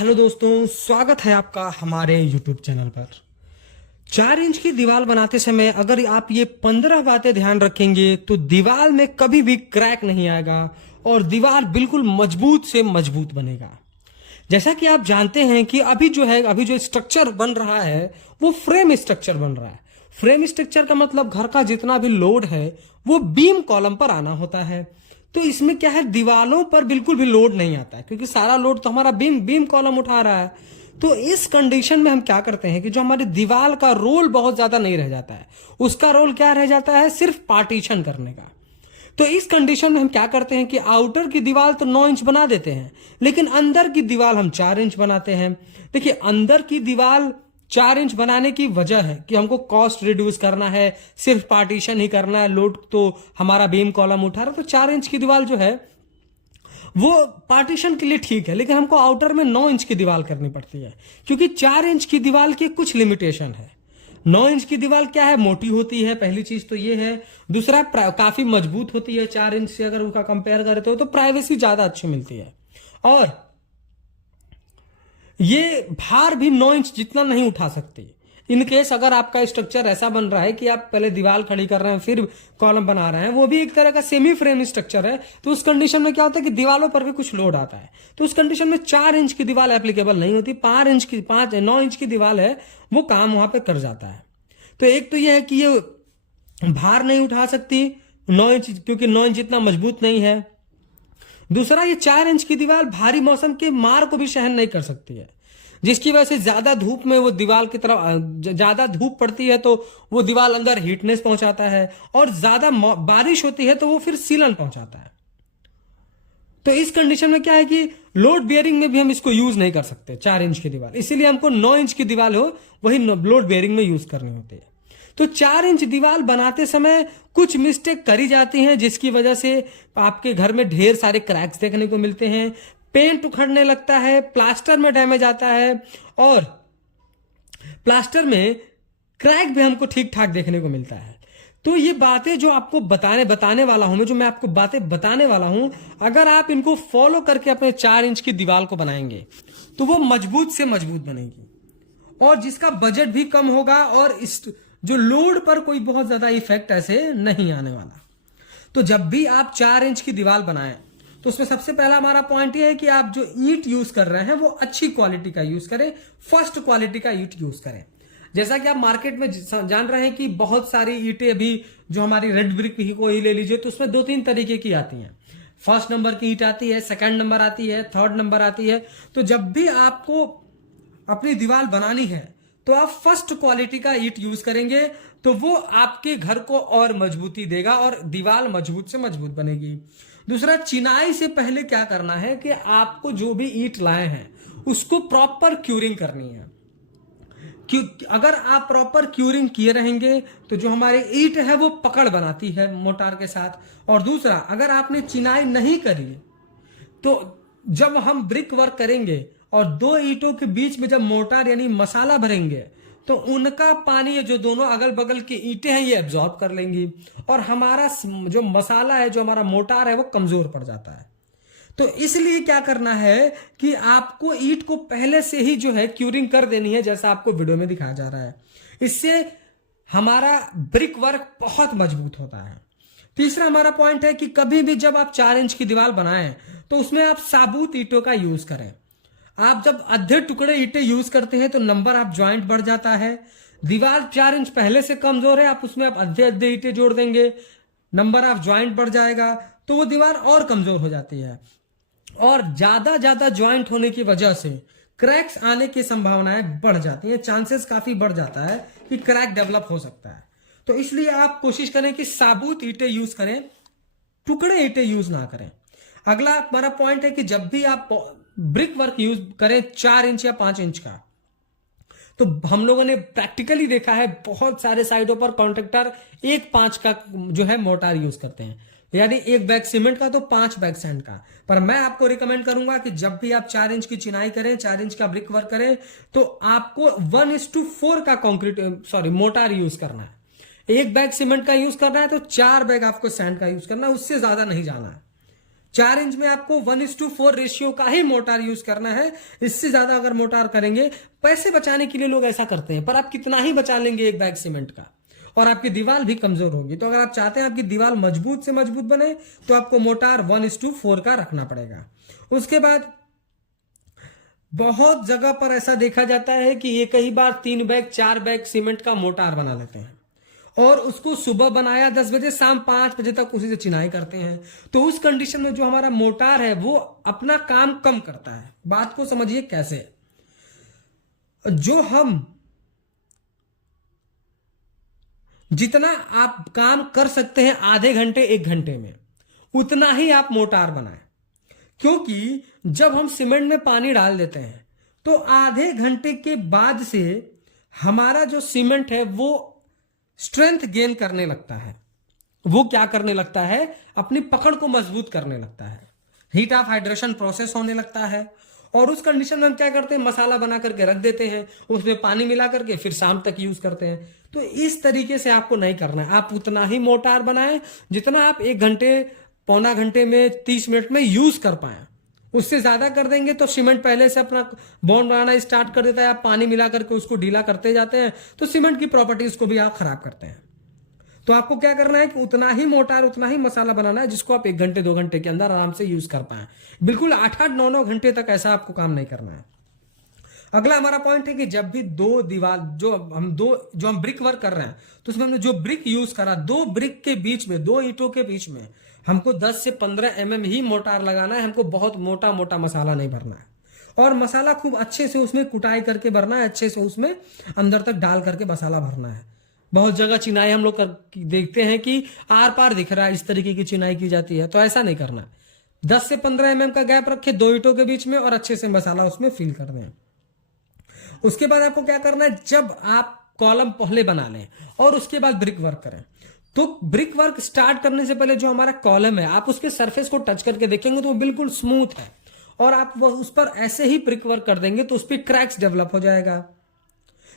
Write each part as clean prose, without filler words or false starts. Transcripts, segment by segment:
Hello दोस्तों, स्वागत है आपका हमारे यूट्यूब चैनल पर। 4 इंच की दीवार बनाते समय अगर आप ये 15 बातें ध्यान रखेंगे तो दीवार में कभी भी क्रैक नहीं आएगा और दीवार बिल्कुल मजबूत से मजबूत बनेगा। जैसा कि आप जानते हैं कि अभी जो स्ट्रक्चर बन रहा है वो फ्रेम स्ट्रक्चर बन रहा है। फ्रेम स्ट्रक्चर का मतलब घर का जितना भी लोड है वो बीम कॉलम पर आना होता है। तो इसमें क्या है, दीवालों पर बिल्कुल भी लोड नहीं आता है क्योंकि सारा लोड तो हमारा बीम बीम कॉलम उठा रहा है। तो इस कंडीशन में हम क्या करते हैं कि जो हमारी दीवार का रोल बहुत ज्यादा नहीं रह जाता है, उसका रोल क्या रह जाता है, सिर्फ पार्टीशन करने का। तो इस कंडीशन में हम क्या करते हैं कि आउटर की दीवार तो 9 इंच बना देते हैं, लेकिन अंदर की दीवार हम 4 इंच बनाते हैं। देखिए, अंदर की दीवार 4 इंच बनाने की वजह है कि हमको कॉस्ट रिड्यूस करना है, सिर्फ पार्टीशन ही करना है, लोड तो हमारा बीम कॉलम उठा रहा है। तो 4 इंच की दीवार जो है वो पार्टीशन के लिए ठीक है, लेकिन हमको आउटर में 9 इंच की दीवार करनी पड़ती है क्योंकि 4 इंच की दीवार की कुछ लिमिटेशन है। 9 इंच की दीवार क्या है, मोटी होती है, पहली चीज तो ये है। दूसरा, काफी मजबूत होती है। 4 इंच से अगर उसका कंपेयर करें तो प्राइवेसी ज्यादा अच्छी मिलती है और ये भार भी 9 इंच जितना नहीं उठा सकती। इन केस अगर आपका स्ट्रक्चर ऐसा बन रहा है कि आप पहले दीवार खड़ी कर रहे हैं फिर कॉलम बना रहे हैं, वो भी एक तरह का सेमी फ्रेम स्ट्रक्चर है, तो उस कंडीशन में क्या होता है कि दीवारों पर भी कुछ लोड आता है। तो उस कंडीशन में 4 इंच की दीवार एप्लीकेबल नहीं होती। 9 इंच की दीवार है वो काम वहां पे कर जाता है। तो एक तो यह है कि ये भार नहीं उठा सकती 9 इंच, क्योंकि 9 इंच इतना मजबूत नहीं है। दूसरा, ये 4 इंच की दीवार भारी मौसम के मार को भी सहन नहीं कर सकती है, जिसकी वजह से ज्यादा धूप में वो दीवार की तरफ ज्यादा धूप पड़ती है तो वो दीवार अंदर हीटनेस पहुंचाता है, और ज्यादा बारिश होती है तो वो फिर सीलन पहुंचाता है। तो इस कंडीशन में क्या है कि लोड बियरिंग में भी हम इसको यूज नहीं कर सकते 4 इंच की दीवार, इसीलिए हमको 9 इंच की दीवार हो वही लोड बियरिंग में यूज करनी होती है। तो 4 इंच दीवार बनाते समय कुछ मिस्टेक करी जाती हैं, जिसकी वजह से आपके घर में ढेर सारे क्रैक्स देखने को मिलते हैं, पेंट उखड़ने लगता है, प्लास्टर में डैमेज आता है, और प्लास्टर में क्रैक भी हमको ठीक ठाक देखने को मिलता है। तो ये बातें जो आपको बताने वाला हूं मैं, जो मैं आपको बातें बताने वाला हूं, अगर आप इनको फॉलो करके अपने 4 इंच की दीवार को बनाएंगे तो वो मजबूत से मजबूत बनेगी, और जिसका बजट भी कम होगा, और इस जो लोड पर कोई बहुत ज्यादा इफेक्ट ऐसे नहीं आने वाला। तो जब भी आप 4 इंच की दीवार बनाएं तो उसमें सबसे पहला हमारा पॉइंट ये है कि आप जो ईंट यूज कर रहे हैं वो अच्छी क्वालिटी का यूज करें, फर्स्ट क्वालिटी का ईंट यूज करें। जैसा कि आप मार्केट में जान रहे हैं कि बहुत सारी ईंटें अभी जो हमारी रेड ब्रिक ही को ही ले लीजिए तो उसमें 2-3 तरीके की आती हैं। फर्स्ट नंबर की ईंट आती है, सेकंड नंबर आती है, थर्ड नंबर आती है। तो जब भी आपको अपनी दीवार बनानी है तो आप फर्स्ट क्वालिटी का ईंट यूज करेंगे तो वो आपके घर को और मजबूती देगा और दीवार मजबूत से मजबूत बनेगी। दूसरा, चिनाई से पहले क्या करना है कि आपको जो भी ईंट लाए हैं उसको प्रॉपर क्यूरिंग करनी है। अगर आप प्रॉपर क्यूरिंग किए रहेंगे तो जो हमारे ईंट है वो पकड़ बनाती है मोटार के साथ। और दूसरा, अगर आपने चिनाई नहीं करी तो जब हम ब्रिक वर्क करेंगे और 2 ईंटों के बीच में जब मोटार यानी मसाला भरेंगे तो उनका पानी, ये जो दोनों अगल बगल की ईंटें हैं, ये एब्जॉर्ब कर लेंगी और हमारा जो मसाला है, जो हमारा मोटार है, वो कमजोर पड़ जाता है। तो इसलिए क्या करना है कि आपको ईंट को पहले से ही जो है क्यूरिंग कर देनी है, जैसा आपको वीडियो में दिखाया जा रहा है। इससे हमारा ब्रिक वर्क बहुत मजबूत होता है। तीसरा हमारा पॉइंट है कि कभी भी जब आप 4 इंच की दीवार बनाएं तो उसमें आप साबुत ईंटों का यूज करें। आप जब आधे टुकड़े ईंटें यूज करते हैं तो नंबर ऑफ ज्वाइंट बढ़ जाता है। दीवार 4 इंच पहले से कमजोर है, आप उसमें आप आधे ईंटें जोड़ देंगे, नंबर ऑफ ज्वाइंट बढ़ जाएगा, तो वो दीवार और कमजोर हो जाती है। और ज्यादा ज्वाइंट होने की वजह से क्रैक्स आने की संभावनाएं बढ़ जाती हैं, चांसेस काफी बढ़ जाता है कि क्रैक डेवलप हो सकता है। तो इसलिए आप कोशिश करें कि साबुत ईंटें यूज करें, टुकड़े ईंटें यूज ना करें। अगला हमारा पॉइंट है कि जब भी आप ब्रिक वर्क यूज करें 4 इंच या 5 इंच का, तो हम लोगों ने प्रैक्टिकली देखा है बहुत सारे साइटों पर कॉन्ट्रैक्टर 1-5 का जो है मोटार यूज करते हैं, यानी 1 बैग सीमेंट का तो 5 बैग सैंड का। पर मैं आपको रिकमेंड करूंगा कि जब भी आप 4 इंच की चिनाई करें, 4 इंच का ब्रिक वर्क करें, तो आपको 1:4 का मोटार यूज करना है। 1 बैग सीमेंट का यूज करना है तो 4 बैग आपको सैंड का यूज करना है, उससे ज्यादा नहीं जाना है। 4 इंच में आपको 1:4 रेशियो का ही मोटार यूज करना है। इससे ज्यादा अगर मोटार करेंगे, पैसे बचाने के लिए लोग ऐसा करते हैं, पर आप कितना ही बचा लेंगे एक बैग सीमेंट का, और आपकी दीवार भी कमजोर होगी। तो अगर आप चाहते हैं आपकी दीवार मजबूत से मजबूत बने, तो आपको मोटार 1:4 का रखना पड़ेगा। उसके बाद बहुत जगह पर ऐसा देखा जाता है कि एक ही बार 3 बैग 4 बैग सीमेंट का मोटार बना लेते हैं, और उसको सुबह बनाया 10 बजे, शाम 5 बजे तक उसी से चिनाई करते हैं। तो उस कंडीशन में जो हमारा मोटार है वो अपना काम कम करता है। बात को समझिए कैसे, जो हम जितना आप काम कर सकते हैं आधे घंटे 1 घंटे में, उतना ही आप मोटार बनाएं। क्योंकि जब हम सीमेंट में पानी डाल देते हैं तो आधे घंटे के बाद से हमारा जो सीमेंट है वो स्ट्रेंथ गेन करने लगता है। वो क्या करने लगता है, अपनी पकड़ को मजबूत करने लगता है, हीट ऑफ हाइड्रेशन प्रोसेस होने लगता है। और उस कंडीशन में हम क्या करते हैं, मसाला बना करके रख देते हैं, उसमें पानी मिला करके फिर शाम तक यूज करते हैं। तो इस तरीके से आपको नहीं करना है। आप उतना ही मोटार बनाएं जितना आप 1 घंटे पौना घंटे में 30 मिनट में यूज कर पाए। उससे ज्यादा कर देंगे तो सीमेंट पहले से अपना बॉन्ड बनाना स्टार्ट कर देता है, आप पानी मिला करके उसको ढीला करते जाते हैं, तो सीमेंट की प्रॉपर्टीज को भी आप खराब करते हैं। तो आपको क्या करना है कि उतना ही मोटार उतना ही मसाला बनाना है जिसको आप 1 घंटे 2 घंटे के अंदर आराम से यूज कर पाए। बिल्कुल 8-8 9-9 घंटे तक ऐसा आपको काम नहीं करना है। अगला हमारा पॉइंट है कि जब भी दो दीवार जो हम ब्रिक वर्क कर रहे हैं, तो उसमें हमने जो ब्रिक यूज करा, 2 ब्रिक के बीच में, 2 ईंटों के बीच में हमको 10 से 15 mm ही मोटार लगाना है। हमको बहुत मोटा मोटा मसाला नहीं भरना है, और मसाला खूब अच्छे से उसमें कुटाई करके भरना है, अच्छे से उसमें अंदर तक डाल करके मसाला भरना है। बहुत जगह चिनाई हम लोग देखते हैं कि आर पार दिख रहा है, इस तरीके की चिनाई की जाती है, तो ऐसा नहीं करना। 10 से 15 mm का गैप रखे 2 ईंटों के बीच में, और अच्छे से मसाला उसमें फिल कर दें। उसके बाद आपको क्या करना है, जब आप कॉलम पहले बना लें और उसके बाद ब्रिक वर्क करें, तो ब्रिक वर्क स्टार्ट करने से पहले जो हमारा कॉलम है, आप उसके सरफेस को टच करके देखेंगे तो वो बिल्कुल स्मूथ है, और आप उस पर ऐसे ही ब्रिक वर्क कर देंगे तो उस पर क्रैक्स डेवलप हो जाएगा।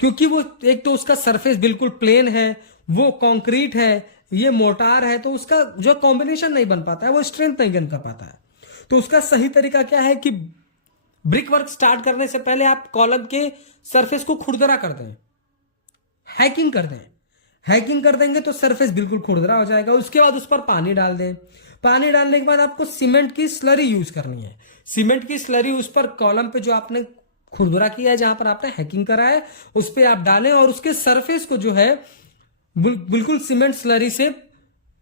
क्योंकि वो एक तो उसका सरफेस बिल्कुल प्लेन है, वो कंक्रीट है, ये मोटार है, तो उसका जो कॉम्बिनेशन नहीं बन पाता है, वो स्ट्रेंथ नहीं गेन कर पाता है। तो उसका सही तरीका क्या है कि ब्रिक वर्क स्टार्ट करने से पहले आप कॉलम के सरफेस को खुरदरा कर दें, हैकिंग कर दें। हैकिंग कर देंगे तो सरफेस बिल्कुल खुरदरा हो जाएगा। उसके बाद उस पर पानी डाल दें। पानी डालने के बाद आपको सीमेंट की स्लरी यूज करनी है। सीमेंट की स्लरी उस पर कॉलम पे जो आपने खुरदरा किया है, जहां पर आपने हैकिंग करा है, उस पर आप डालें, और उसके सरफेस को जो है बिल्कुल सीमेंट स्लरी से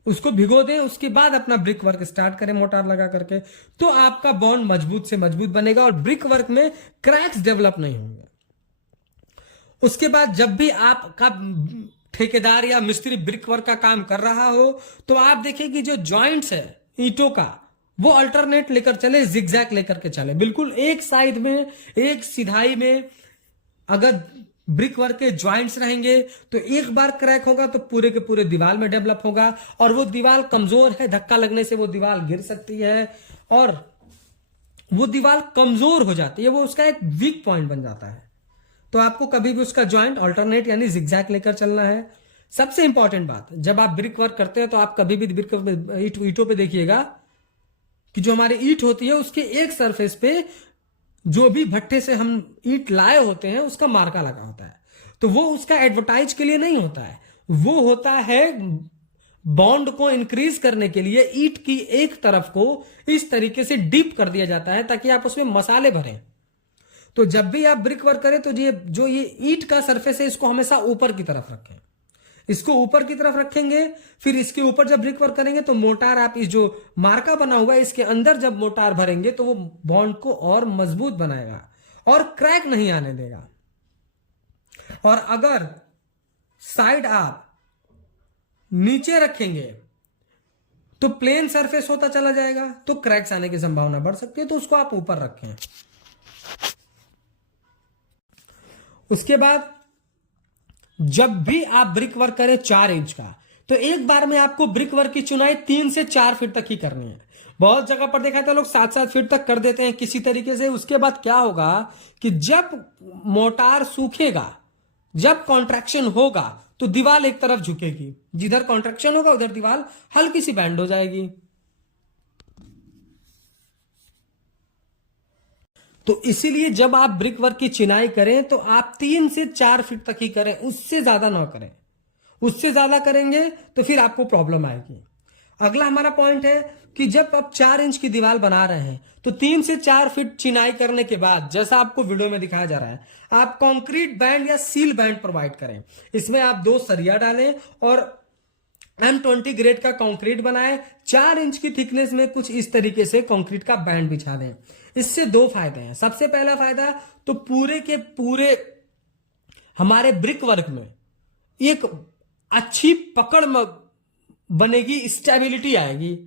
उसको भिगो दें। उसके बाद अपना ब्रिक वर्क स्टार्ट करें मोटार लगा करके, तो आपका बॉन्ड मजबूत से मजबूत बनेगा और ब्रिक वर्क में क्रैक्स डेवलप नहीं होंगे। उसके बाद जब भी आपका ठेकेदार या मिस्त्री ब्रिक वर्क का काम कर रहा हो, तो आप देखिए कि जो जॉइंट्स है ईंटों का, वो अल्टरनेट लेकर चले, जिगजैग लेकर के चले। बिल्कुल एक साइड में, एक सिधाई में अगर ब्रिक वर्क के ज्वाइंट्स रहेंगे तो एक बार क्रैक होगा तो पूरे के पूरे दीवार में डेवलप होगा, और वो दीवार कमजोर है, धक्का लगने से वो दीवार गिर सकती है, और वो दीवार कमजोर हो जाती है, वो उसका एक वीक पॉइंट बन जाता है। तो आपको कभी भी उसका ज्वाइंट अल्टरनेट यानी जिगजैग लेकर चलना है। सबसे इंपॉर्टेंट बात, जब आप ब्रिक वर्क करते हैं तो आप कभी भी ब्रिक ईंटों पे देखिएगा कि जो हमारी ईंट होती है उसके एक सरफेस पे जो भी भट्टे से हम ईंट लाए होते हैं उसका मार्का लगा होता है। तो वो उसका एडवर्टाइज के लिए नहीं होता है, वो होता है बॉन्ड को इंक्रीज करने के लिए। ईंट की एक तरफ को इस तरीके से डीप कर दिया जाता है ताकि आप उसमें मसाले भरें। तो जब भी आप ब्रिक वर्क करें तो ये ईंट का सरफेस है, इसको हमेशा ऊपर की तरफ रखें। इसको ऊपर की तरफ रखेंगे, फिर इसके ऊपर जब ब्रिक वर्क करेंगे तो मोटार, आप इस जो मार्का बना हुआ है इसके अंदर जब मोटार भरेंगे तो वो बॉन्ड को और मजबूत बनाएगा और क्रैक नहीं आने देगा। और अगर साइड आप नीचे रखेंगे तो प्लेन सरफेस होता चला जाएगा, तो क्रैक्स आने की संभावना बढ़ सकती है, तो उसको आप ऊपर रखें। उसके बाद जब भी आप ब्रिक वर्क करें 4 इंच का, तो एक बार में आपको ब्रिक वर्क की चुनाई 3 से 4 फीट तक ही करनी है। बहुत जगह पर देखा था लोग 7-7 फीट तक कर देते हैं किसी तरीके से। उसके बाद क्या होगा कि जब मोटार सूखेगा, जब कॉन्ट्रैक्शन होगा, तो दीवार एक तरफ झुकेगी। जिधर कॉन्ट्रैक्शन होगा उधर दीवार हल्की सी बैंड हो जाएगी। तो इसीलिए जब आप ब्रिक वर्क की चिनाई करें तो आप 3 से 4 फीट तक ही करें, उससे ज्यादा ना करें। उससे ज्यादा करेंगे तो फिर आपको प्रॉब्लम आएगी। अगला हमारा पॉइंट है कि जब आप 4 इंच की दीवार बना रहे हैं तो 3 से 4 फीट चिनाई करने के बाद, जैसा आपको वीडियो में दिखाया जा रहा है, आप कंक्रीट बैंड या सील बैंड प्रोवाइड करें। इसमें आप 2 सरिया डालें और M20 ग्रेड का कंक्रीट बनाएं। 4 इंच की थिकनेस में कुछ इस तरीके से कंक्रीट का बैंड बिछा दें। इससे 2 फायदे हैं। सबसे पहला फायदा तो पूरे के पूरे हमारे ब्रिक वर्क में एक अच्छी पकड़ बनेगी, स्टेबिलिटी आएगी,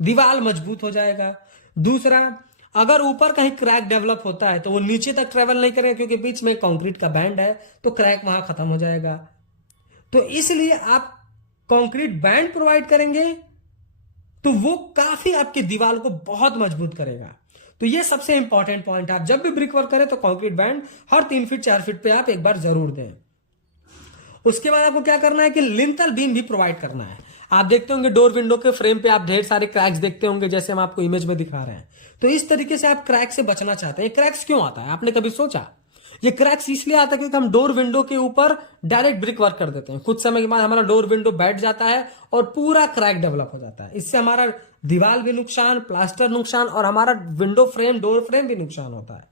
दीवार मजबूत हो जाएगा। दूसरा, अगर ऊपर कहीं क्रैक डेवलप होता है तो वो नीचे तक ट्रेवल नहीं करेगा, क्योंकि बीच में कंक्रीट का बैंड है तो क्रैक वहां खत्म हो जाएगा। तो इसलिए आप कंक्रीट बैंड प्रोवाइड करेंगे तो वो काफी आपकी दीवार को बहुत मजबूत करेगा। तो ये सबसे इंपॉर्टेंट पॉइंट है। आप जब भी ब्रिक वर्क करें तो कंक्रीट बैंड हर 3 फीट 4 फीट पे आप एक बार जरूर दें। उसके बाद आपको क्या करना है कि लिंटल बीम भी प्रोवाइड करना है। आप देखते होंगे डोर विंडो के फ्रेम पे आप ढेर सारे क्रैक्स देखते होंगे, जैसे हम आपको इमेज में दिखा रहे हैं। तो इस तरीके से आप क्रैक से बचना चाहते हैं। ये क्रैक्स क्यों आता है, आपने कभी सोचा? ये क्रैक्स इसलिए आता है क्योंकि हम डोर विंडो के ऊपर डायरेक्ट ब्रिक वर्क कर देते हैं। कुछ समय के बाद हमारा डोर विंडो बैठ जाता है और पूरा क्रैक डेवलप हो जाता है। इससे हमारा दीवार भी नुकसान, प्लास्टर नुकसान और हमारा विंडो फ्रेम, डोर फ्रेम भी नुकसान होता है।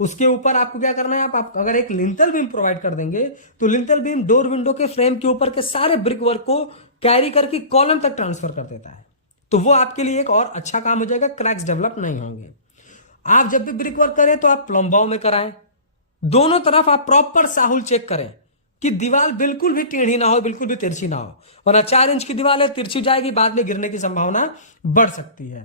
उसके ऊपर आपको क्या करना है, आप अगर एक लिंटल बीम प्रोवाइड कर देंगे तो लिंटल बीम डोर विंडो के फ्रेम के ऊपर के सारे ब्रिक वर्क को कैरी करके कॉलम तक ट्रांसफर कर देता है। तो वो आपके लिए एक और अच्छा काम हो जाएगा, क्रैक्स डेवलप नहीं होंगे। आप जब भी ब्रिक वर्क करें तो आप प्लम्बाओं में कराएं। दोनों तरफ आप प्रॉपर साहुल चेक करें कि दीवार बिल्कुल भी टेढ़ी ना हो, बिल्कुल भी तिरछी ना हो, वरना 4 इंच की दीवार है, तिरछी जाएगी, बाद में गिरने की संभावना बढ़ सकती है।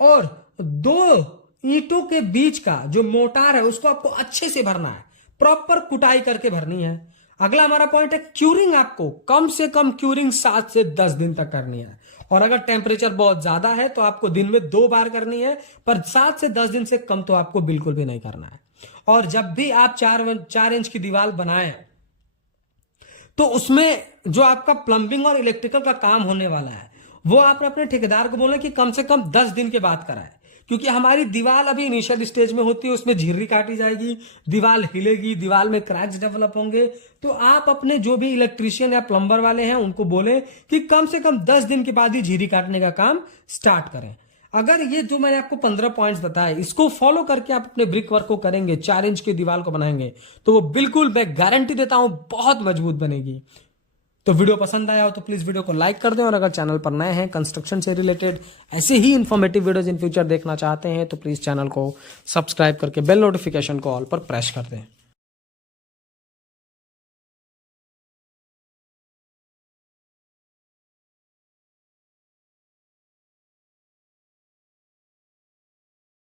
और 2 ईंटों के बीच का जो मोटार है उसको आपको अच्छे से भरना है, प्रॉपर कुटाई करके भरनी है। अगला हमारा पॉइंट है क्यूरिंग। आपको कम से कम क्यूरिंग 7 से 10 दिन तक करनी है। और अगर टेम्परेचर बहुत ज्यादा है तो आपको दिन में 2 बार करनी है, पर 7 से 10 दिन से कम तो आपको बिल्कुल भी नहीं करना है। और जब भी आप 4 इंच की दीवार बनाएं तो उसमें जो आपका प्लम्बिंग और इलेक्ट्रिकल का काम होने वाला है वो आप अपने ठेकेदार को बोले कि कम से कम 10 दिन के बाद कराए, क्योंकि हमारी दीवार अभी इनिशियल स्टेज में होती है, उसमें झिर्री काटी जाएगी, दीवार हिलेगी, दीवार में क्रैक्स डेवलप होंगे। तो आप अपने जो भी इलेक्ट्रीशियन या प्लम्बर वाले हैं उनको बोले कि कम से कम 10 दिन के बाद ही झिर्री काटने का काम स्टार्ट करें। अगर ये जो मैंने आपको 15 पॉइंट्स बताए इसको फॉलो करके आप अपने ब्रिक वर्क को करेंगे, 4 इंच की दीवार को बनाएंगे, तो वो बिल्कुल मैं गारंटी देता हूं बहुत मजबूत बनेगी। तो वीडियो पसंद आया हो तो प्लीज वीडियो को लाइक कर दें, और अगर चैनल पर नए हैं, कंस्ट्रक्शन से रिलेटेड ऐसे ही इंफॉर्मेटिव वीडियोज इन फ्यूचर देखना चाहते हैं तो प्लीज चैनल को सब्सक्राइब करके बेल नोटिफिकेशन को ऑल पर प्रेस कर दें।